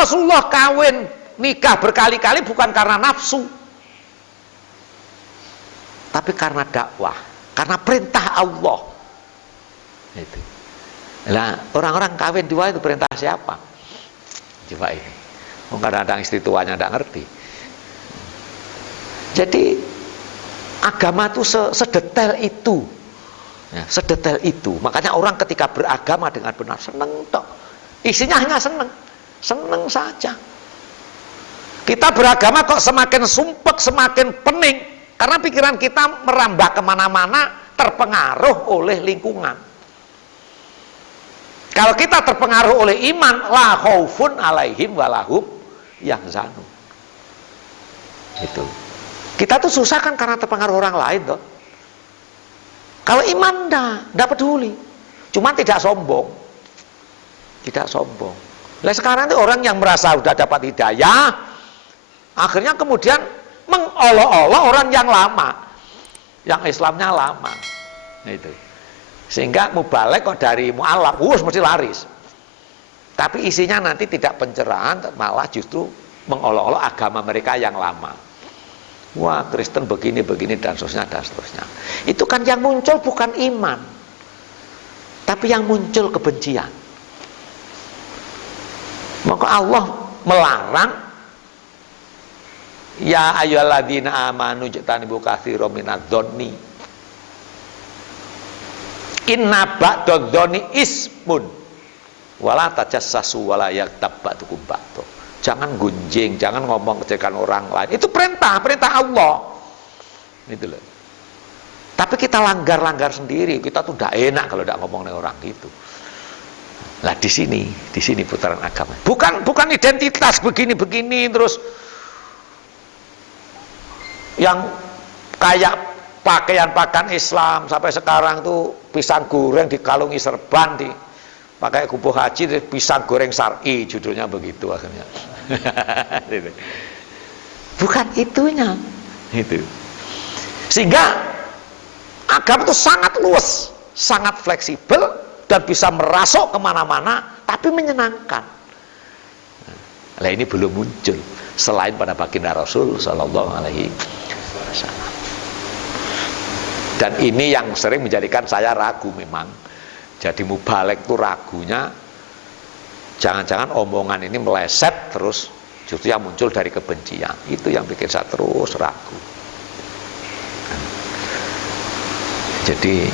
Rasulullah kawin nikah berkali-kali bukan karena nafsu, tapi karena dakwah, karena perintah Allah. Itu. Nah, orang-orang kawin dua itu perintah siapa? Coba ini. Kadang-kadang istri tuanya tidak ngerti. Jadi agama itu sedetail itu, ya, sedetail itu. Makanya orang ketika beragama dengan benar seneng toh. Isinya hanya seneng, seneng saja. Kita beragama kok semakin sumpek, semakin pening, karena pikiran kita merambah kemana-mana, terpengaruh oleh lingkungan. Kalau kita terpengaruh oleh iman, la khaufun alaihim walahum yahzanun. Itu. Kita tuh susah kan karena terpengaruh orang lain toh. Kalau iman enggak peduli. Cuma tidak sombong. Tidak sombong. Nah sekarang itu orang yang merasa sudah dapat hidayah, akhirnya kemudian mengolok-olok orang yang lama, yang Islamnya lama. Itu. Sehingga mubalek kok dari mu'alaf, mesti laris. Tapi isinya nanti tidak pencerahan, malah justru mengolok-olok agama mereka yang lama. Wah, Kristen begini dan seterusnya dan seterusnya. Itu kan yang muncul bukan iman, tapi yang muncul kebencian. Maka Allah melarang, ya ayyuhalladzina amanu jtanibu katsiran minadh-dhonni inna ba'dadh-dhonni ismun wala tajassasu wala yaghtab ba'dukum ba'dha. Jangan gunjing, jangan ngomong kejelekan orang lain. Itu perintah Allah. Itu loh. Tapi kita langgar sendiri. Kita tuh tidak enak kalau tidak ngomong dengan orang gitu. Nah di sini putaran agama. Bukan identitas begini terus yang kayak pakaian Islam sampai sekarang tuh pisang goreng dikalungi serban pakai kubuh haji, pisang goreng syar'i, judulnya begitu akhirnya. Bukan itunya. Itu. Sehingga agama itu sangat luas, sangat fleksibel dan bisa merasuk kemana-mana, tapi menyenangkan. Nah, ini belum muncul selain pada baginda Rasul Sallallahu Alaihi Wasallam. Dan ini yang sering menjadikan saya ragu memang. Jadi mubalek itu ragunya, jangan-jangan omongan ini meleset terus justru yang muncul dari kebencian. Itu yang bikin saya terus ragu. Jadi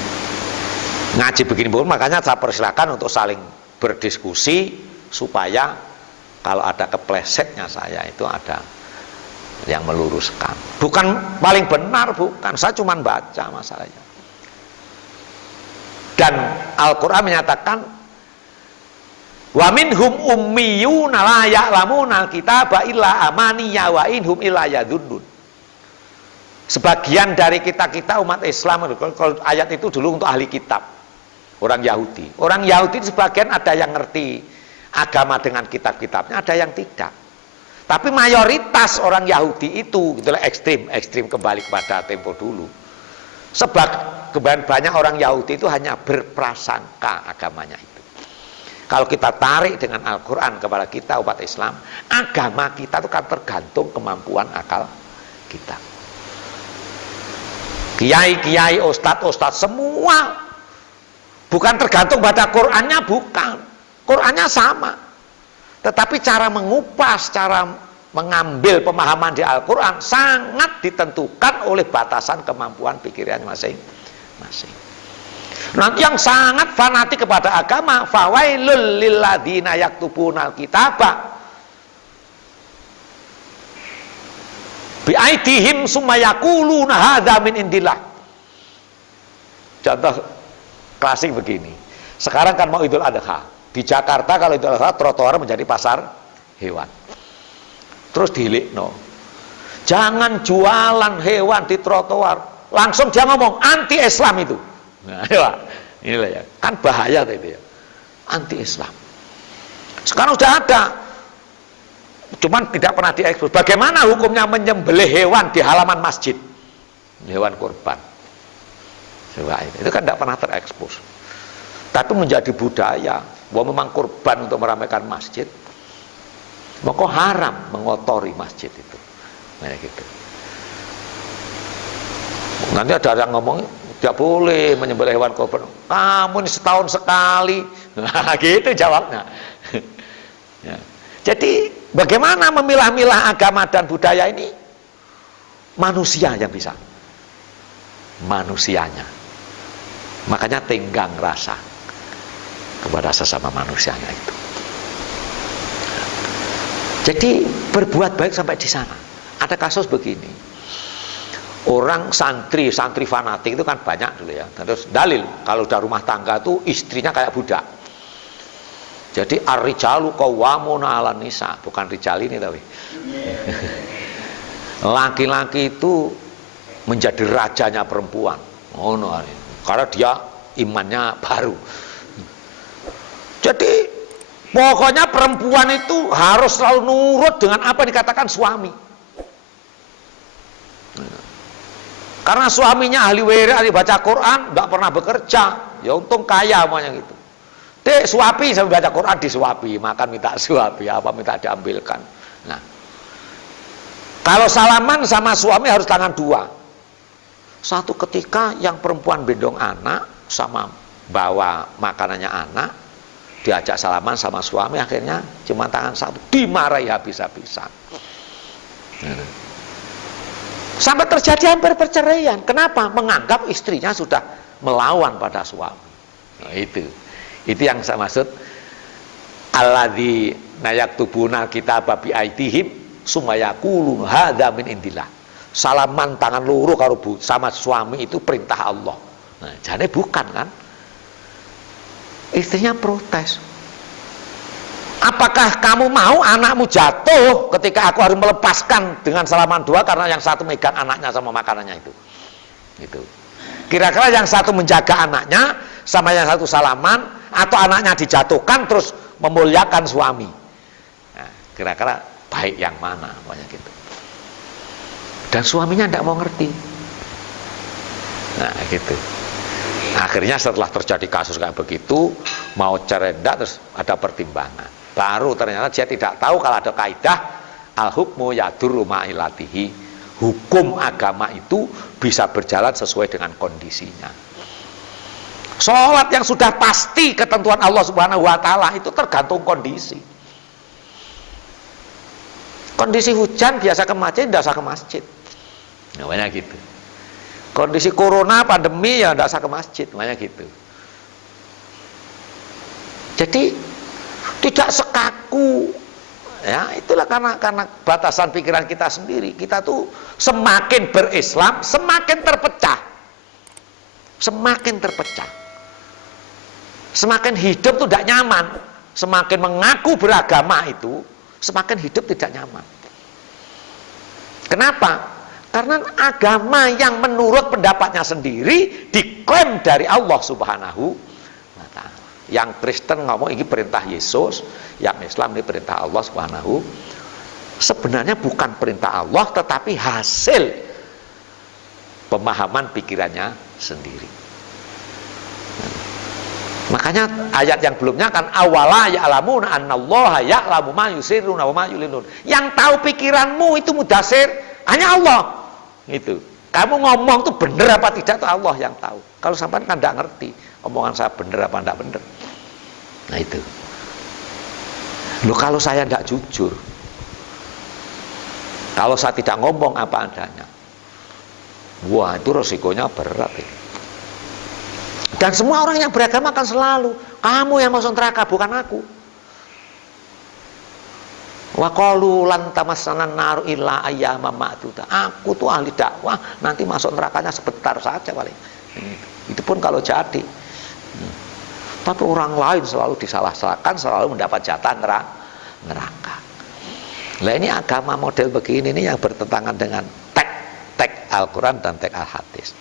ngaji begini pun makanya saya persilakan untuk saling berdiskusi supaya kalau ada keplesetnya saya itu ada yang meluruskan. Bukan paling benar, bukan. Saya cuma baca masalahnya. Dan Al-Quran menyatakan wa minhum ummiyuna la ya'lamuna al-kitaba illa amaniya wa inhum illa yadhunnun. Sebagian dari kita umat Islam, kalau ayat itu dulu untuk ahli kitab, orang Yahudi. Orang Yahudi sebagian ada yang ngerti agama dengan kitab-kitabnya, ada yang tidak. Tapi mayoritas orang Yahudi itu itulah ekstrim kembali kepada tempo dulu. Sebab banyak orang Yahudi itu hanya berprasangka agamanya itu. Kalau kita tarik dengan Al-Quran kepada kita umat Islam, agama kita itu kan tergantung kemampuan akal kita. Kiai-kiai, ustadz semua bukan tergantung pada Qurannya, bukan. Qurannya sama. Tetapi cara mengupas, cara mengambil pemahaman di Al-Quran sangat ditentukan oleh batasan kemampuan pikirannya masing-masing. Nanti yang sangat fanatik kepada agama, fawailul lilladzina yaktubunal kitaba biaidihim summa yaquluna hadza min indillah. Contoh klasik begini. Sekarang kan mau Idul Adha. Di Jakarta kalau Idul Adha trotoar menjadi pasar hewan. Terus dihilikno, jangan jualan hewan di trotoar. Langsung dia ngomong anti Islam itu. Nah, inilah ya, kan bahaya itu ya, anti Islam. Sekarang sudah ada, cuman tidak pernah diekspos. Bagaimana hukumnya menyembelih hewan di halaman masjid, hewan kurban? Coba itu kan tidak pernah terekspos. Tapi menjadi budaya, bahwa memang kurban untuk meramaikan masjid. Maka haram mengotori masjid itu. Nah, gitu. Nanti ada yang ngomong tidak boleh menyembelih hewan kurban. Kamu ini setahun sekali. Nah, gitu jawabnya. Ya. Jadi bagaimana memilah-milah agama dan budaya ini? Manusia yang bisa. Manusianya. Makanya tenggang rasa kepada sesama manusianya itu. Jadi berbuat baik sampai di sana. Ada kasus begini. Orang santri fanatik itu kan banyak dulu ya. Terus dalil kalau udah rumah tangga tuh istrinya kayak budak. Jadi ar-rijalu qawwamuna 'alan nisa, bukan rijal ini tapi. Laki-laki itu menjadi rajanya perempuan. Oh no, karena dia imannya baru. Jadi pokoknya perempuan itu harus selalu nurut dengan apa yang dikatakan suami. Karena suaminya ahli wirid, ahli baca Quran, nggak pernah bekerja, ya untung kaya semuanya gitu. Dek suapi sambil baca Quran disuapi, makan minta suapi, apa minta diambilkan. Nah, kalau salaman sama suami harus tangan dua. Satu ketika yang perempuan gendong anak sama bawa makanannya anak, diajak salaman sama suami, akhirnya cuma tangan satu, dimarahi habis-habisan. Sampai terjadi hampir perceraian. Kenapa? Menganggap istrinya sudah melawan pada suami. Nah, itu yang saya maksud. Alladzi nayaktubuna kitaba bi aidihim sumayaqulun hadza min indillah. Salaman tangan loro karo sama suami itu perintah Allah. Nah, jane bukan kan? Istrinya protes. Apakah kamu mau anakmu jatuh ketika aku harus melepaskan dengan salaman dua karena yang satu megang anaknya sama makanannya itu? Gitu. Kira-kira yang satu menjaga anaknya sama yang satu salaman, atau anaknya dijatuhkan terus memuliakan suami? Nah, kira-kira baik yang mana? Banyak gitu. Dan suaminya tidak mau ngerti. Nah, gitu. Akhirnya setelah terjadi kasus kayak begitu, mau cerai terus ada pertimbangan. Baru ternyata dia tidak tahu kalau ada kaidah al-hukmu yadurru ma'ilatihi. Hukum agama itu bisa berjalan sesuai dengan kondisinya. Sholat yang sudah pasti ketentuan Allah Subhanahu wa Ta'ala itu tergantung kondisi. Kondisi hujan biasa ke masjid, tidak usah ke masjid. Namanya gitu. Kondisi corona, pandemi ya tidak usah ke masjid, namanya gitu. Jadi tidak sekaku, ya itulah karena batasan pikiran kita sendiri. Kita tuh semakin berislam semakin terpecah, semakin hidup tuh tidak nyaman. Semakin mengaku beragama itu semakin hidup tidak nyaman. Kenapa? Karena agama yang menurut pendapatnya sendiri diklaim dari Allah Subhanahu wa Ta'ala. Yang Kristen ngomong ini perintah Yesus, yang Islam ini perintah Allah Subhanahu. Sebenarnya bukan perintah Allah, tetapi hasil pemahaman pikirannya sendiri. Makanya ayat yang belumnya kan awala ya'lamuna annallaha ya'lamu ma yusirruna wa ma yulinun. Yang tahu pikiranmu itu mudasir hanya Allah. Itu. Kamu ngomong tuh bener apa tidak tuh Allah yang tahu. Kalau sampai kan tidak ngerti omongan saya bener apa tidak bener. Nah itu. Loh kalau saya tidak jujur, kalau saya tidak ngomong apa adanya, wah itu resikonya berat ya. Dan semua orang yang beragama akan selalu, kamu yang masuk neraka bukan aku. Wa qalu lan tamassana nar illa ayyama ma'duda. Aku tuh ahli dakwah, nanti masuk nerakanya sebentar saja paling. Itu pun kalau jadi. Tapi orang lain selalu disalah-salahkan, selalu mendapat jatah neraka. Nah ini agama model begini ini yang bertentangan dengan teks Al-Quran dan teks Al-Hadis.